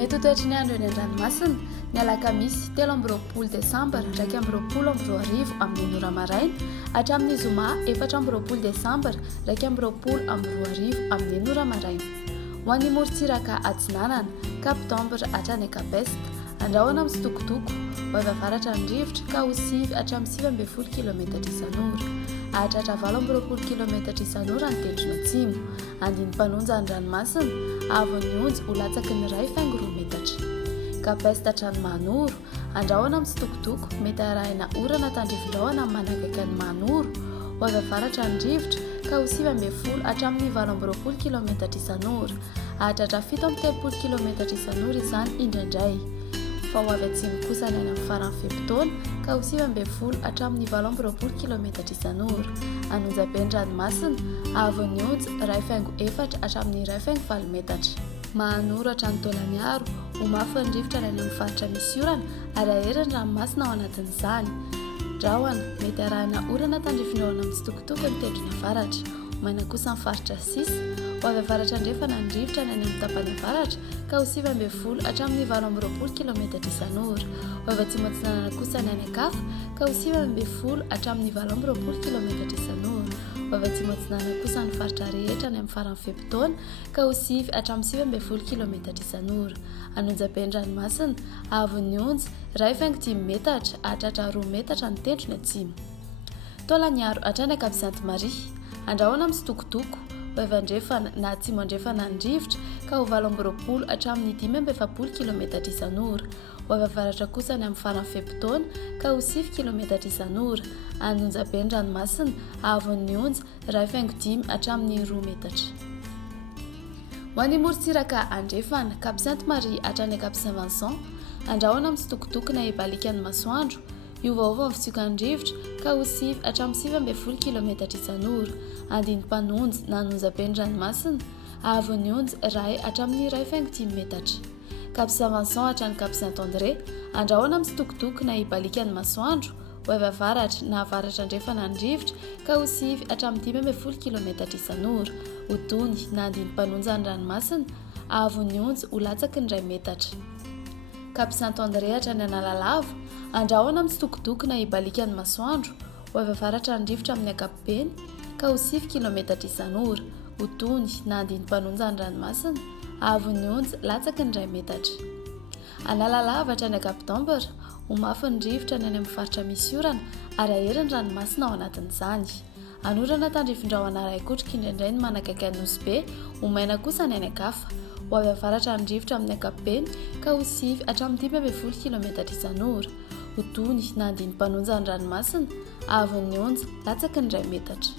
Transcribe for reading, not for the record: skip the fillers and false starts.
Mety ho toetry ny andro eny an-dranomasina ny alakamisy 13 Desambra 2020 amin'ny ora maraina hatramin'ny zoma 14 Desambra 2020 amin'ny ora maraina. Ho an'ny morontsiraka atsinanana kapitambra hatrany akabesta andrahoana amin'ny sitokotoko hoavavaratra ny rivotra ka ho sivy hatramin'ny 9 km isan'ora. Ahatratra 20 km isan'ora ny tendrony atsimo. Andiny mpanonja ny ranomasina avy ny onjy ho latsaky ny ray faingo 2 metatra. Kapesta hatrany manoro andrahoana amin'ny sitokotoko mety arahina orana tandrivondrahoana manakaiky ny manoro hoavavaratra ny rivotra ka ho 9 hatramin'ny 20 km isan'ora. Ahatratra 7 km isan'ora izany indraindray. Fa ho avy atsimo kosa ny any amin'ny farany fepitaona ka ho 9 hatramin'ny 20 km isan'ora. Anonjaben'ny ranomasina avy ny onjy ray faingo 4 hatramin'ny ray faingo 7 metatra. Mahanoratra ny taolany aro ho mafy ny rivotra ny any amin'ny faritra misy orana ary aheriny ranomasina ao anatin'izany. Drahona mety arahina orana tandrivondrahoana amin'ny sitokotoko ny tendrony avaratra. Maina kosa ny faritra sisa ho avy avaratra ndrefana ny rivotra ny any amin'ny tapany avaratra ka ho 9 hatramin'ny 20 km isan'ora. Ho avy atsimo atsinanana kosa ny any akafa ka ho 9 hatramin'ny 20 km isan'ora. Ho avy atsimo atsinanana kosa ny faritra rehetra ny amin'ny farany fepitaona ka ho 9 hatramin'ny 9 km isan'ora. Anonjaben'ny ranomasina avy ny onjy ray faingo 10 metatra ahatratra 2 metatra ny tendrony atsimo. Taolany aro hatrany akapisanty andrahoana amin'ny sitokotoko ho avy andrefana na atsimo andrefana ny rivotra ka ho 20 hatramin'ny 17 km isan'ora. Ho avy avaratra kosa ny amin'ny farany fepitaona ka ho 9 km isan'ora. Anonjaben'ny ranomasina avy ny onjy ray faingo 10 hatramin'ny 2 metatra. Ho an'ny morontsiraka andrefana kapisanty hatrany akapisaint andrahoana amin'ny sitokotoko na ibalikan'ny masoandro iovaova ny fitsiokan'ny rivotra ka ho 9 hatramin'ny 17 km isan'ora. Andiny mpanonjy na anonjaben'ny ranomasina avy ny onjy ray hatramin'ny ray faingo 10 metatra. Kapisaint hatrany kapisaint andrahoana amin'ny sitokotoko na ibalikan'ny masoandro ho avy avaratra na avaratra andrefana ny rivotra ka ho 9 hatramin'ny 18 km isan'ora. Ho tony na andiny mpanonja ny ranomasina avy ny onjy ho latsaky ny 2 metatra. Kapisaint hatrany analalava andrahoana amin'ny sitokotoko na ibalikan'ny masoandro ho avy avaratra ny rivotra amin'ny akapobeny ka ho 9 km isan'ora. Ho tony na andiny mpanonja ny ranomasina avy ny onjy latsaky ny 2 metatra. Analalava hatrany akapitambra ho mafy ny rivotra ny any amin'ny faritra misy orana ary aheriny ranomasina ao anatin'izany. Anorana tandrivondrahoana ray kotrika indraindray ny manakaiky ny nosy be ho maina kosa ny any akafa. Ho avy avaratra ny rivotra amin'ny akapobeny ka ho 9 hatramin'ny 18 km isan'ora. Ho tony na andiny mpanonja ny ranomasina avy ny onjy latsaky ny 2 metatra.